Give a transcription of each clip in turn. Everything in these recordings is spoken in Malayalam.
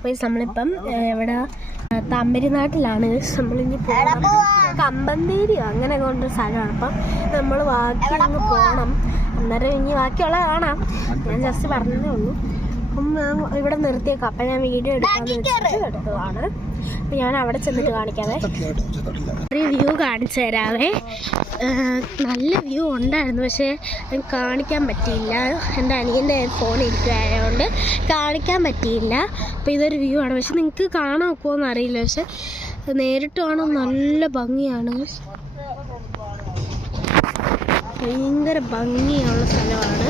അപ്പോൾ നമ്മളിപ്പം ഇവിടെ തമിഴ്നാട്ടിലാണ്. നമ്മളിനി കമ്പന്തേരിയോ അങ്ങനെ കൊണ്ടൊരു സ്ഥലമാണ്. അപ്പം നമ്മൾ ബാക്കി അങ്ങ് പോകണം. അന്നേരം ഇനി ബാക്കിയുള്ള കാണാം. ഞാൻ ജസ്റ്റ് പറഞ്ഞതേ ഉള്ളൂ. അപ്പം ഇവിടെ നിർത്തിയേക്കാം. അപ്പം ഞാൻ വീഡിയോ എടുത്തതാണ്. അപ്പം ഞാൻ അവിടെ ചെന്നിട്ട് കാണിക്കാവേ. ഒരു വ്യൂ കാണിച്ചു തരാവേ. നല്ല വ്യൂ ഉണ്ടായിരുന്നു, പക്ഷേ കാണിക്കാൻ പറ്റിയില്ല. എൻ്റെ അനിയൻ്റെ ഫോൺ ഇരിക്കുകയായതുകൊണ്ട് കാണിക്കാൻ പറ്റിയില്ല. അപ്പോൾ ഇതൊരു വ്യൂ ആണ്. പക്ഷെ നിങ്ങൾക്ക് കാണാൻ ഒക്കുമോയെന്ന് അറിയില്ല. പക്ഷെ നേരിട്ട് കാണാൻ നല്ല ഭംഗിയാണ്. ഭയങ്കര ഭംഗിയുള്ള സ്ഥലമാണ്.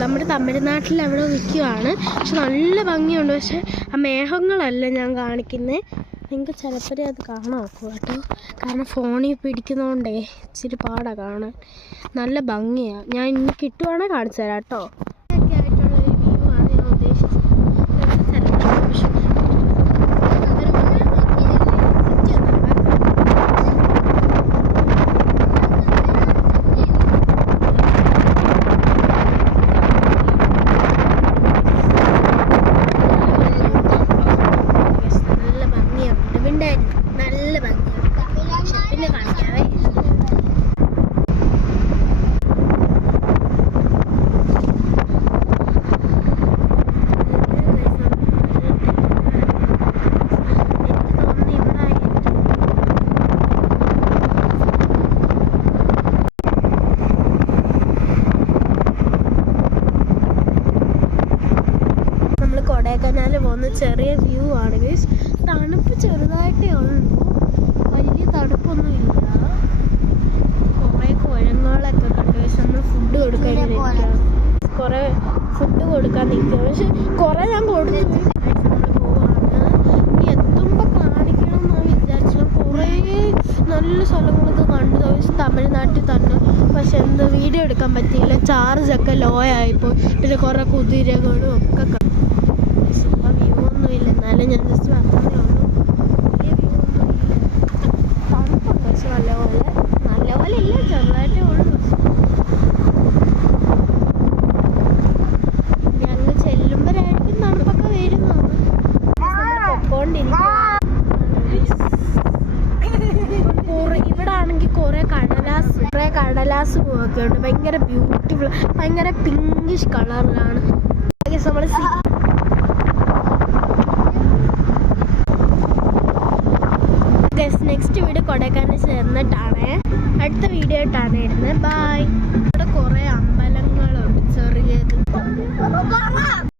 നമ്മുടെ തമിഴ്നാട്ടിൽ അവിടെ നിൽക്കുകയാണ്. പക്ഷെ നല്ല ഭംഗിയുണ്ട്. പക്ഷെ ആ മേഘങ്ങളല്ല ഞാൻ കാണിക്കുന്നത്. നിങ്ങൾക്ക് ചിലപ്പോൾ അത് കാണാൻ നോക്കുക കേട്ടോ. കാരണം ഫോണിൽ പിടിക്കുന്നതുകൊണ്ടേ ഇച്ചിരി പാടാണ് കാണാൻ. നല്ല ഭംഗിയാണ്. ഞാൻ ഇനി കിട്ടുവാണെങ്കിൽ കാണിച്ചു തരാം കേട്ടോ. ഒക്കെ ആയിട്ടുള്ളൊരു വ്യൂ ആണ് ഞാൻ ഉദ്ദേശിച്ചത്. കൊടൈക്കനാൽ പോകുന്ന ചെറിയ വ്യൂ ആണ് ഗൈസ്. തണുപ്പ് ചെറുതായിട്ടേ ഉള്ളൂ, വലിയ തണുപ്പൊന്നും ഇല്ല. കുറേ കുഴങ്ങളൊക്കെ കണ്ടു. പക്ഷെ നമ്മൾ ഫുഡ് കൊടുക്കാൻ നിൽക്കണം. കുറേ ഫുഡ് കൊടുക്കാൻ നിൽക്കുക. പക്ഷെ കുറേ ഞാൻ കൊടുത്തു. നമ്മൾ പോവാണ്. ഇനി എത്തുമ്പോൾ കാണിക്കണം എന്നാണ് വിചാരിച്ചത്. കുറേ നല്ല സ്ഥലങ്ങളൊക്കെ കണ്ടു തമിഴ്നാട്ടിൽ തന്നെ. പക്ഷെ എന്ത് വീഡിയോ എടുക്കാൻ പറ്റിയില്ല. ചാർജൊക്കെ ലോ ആയിപ്പോയി. പിന്നെ കുറേ കുതിരകളും ഒക്കെ കണ്ടു. എന്നാലും ഞാൻ ജസ്റ്റ് പറഞ്ഞതേ ഉള്ളൂ. വലിയ വ്യൂ ഒന്നും ഇല്ല. തണുപ്പുണ്ട് പക്ഷെ നല്ലപോലെ ഇല്ല, ചെറുതായിട്ടേ ഉള്ളൂ. ഞങ്ങൾ ചെല്ലുമ്പോഴായിരിക്കും തണുപ്പൊക്കെ വരുന്നത്. ഇവിടെ ആണെങ്കിൽ കുറേ കടലാസ് ഒക്കെ ഉണ്ട്. ഭയങ്കര ബ്യൂട്ടിഫുൾ, ഭയങ്കര പിങ്കിഷ് കളറിലാണ്.